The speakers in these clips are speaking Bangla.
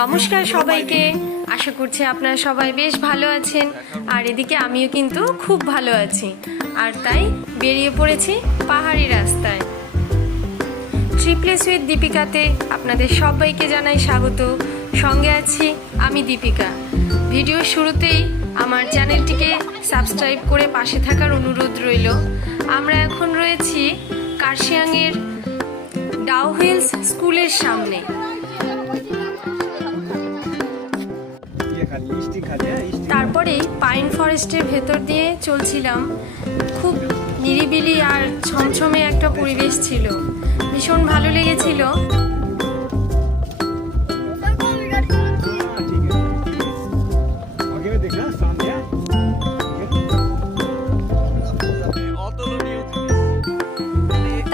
নমস্কার সবাইকে, আশা করছি আপনারা সবাই বেশ ভালো আছেন। আর এদিকে আমিও কিন্তু খুব ভালো আছি, আর তাই বেরিয়ে পড়েছি পাহাড়ি রাস্তায়। ট্রিপলেস উইথ দীপিকাতে আপনাদের সবাইকে জানাই স্বাগত। সঙ্গে আছি আমি দীপিকা। ভিডিওর শুরুতেই আমার চ্যানেলটিকে সাবস্ক্রাইব করে পাশে থাকার অনুরোধ রইল। আমরা এখন রয়েছি কার্শিয়াংয়ের ডাউ হিলস স্কুলের সামনে। তারপরেই পাইন ফরেস্টের ভেতর দিয়ে চলছিলাম। খুব নিরিবিলি আর ছমছমে একটা পরিবেশ ছিল, ভীষণ ভালো লেগেছিল।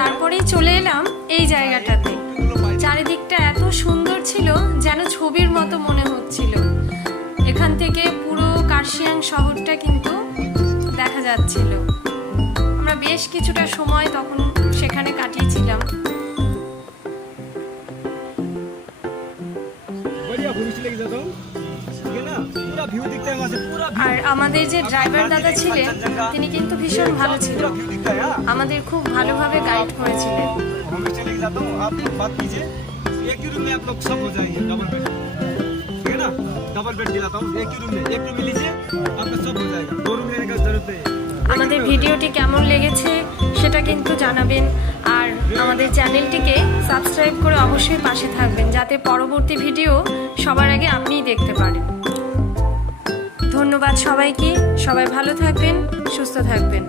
তারপরেই চলে এলাম এই জায়গাটাতে। চারিদিকটা এত সুন্দর ছিল, যেন ছবির মতো মনে হচ্ছিল। এখান থেকে পুরো কার্শিয়াং শহরটা কিন্তু দেখা যাচ্ছিল। আমরা বেশ কিছুটা সময় তখন সেখানে কাটিয়েছিলাম। আর আমাদের যে ড্রাইভার দাদা ছিলেন, তিনি কিন্তু ভীষণ ভালো ছিলেন, আমাদের খুব ভালোভাবে গাইড করেছিলেন। আমাদের ভিডিওটি কেমন লেগেছে সেটা কিন্তু জানাবেন, আর আমাদের চ্যানেলটিকে সাবস্ক্রাইব করে অবশ্যই পাশে থাকবেন, যাতে পরবর্তী ভিডিও সবার আগে আপনিই দেখতে পারেন। ধন্যবাদ সবাইকে, সবাই ভালো থাকবেন, সুস্থ থাকবেন।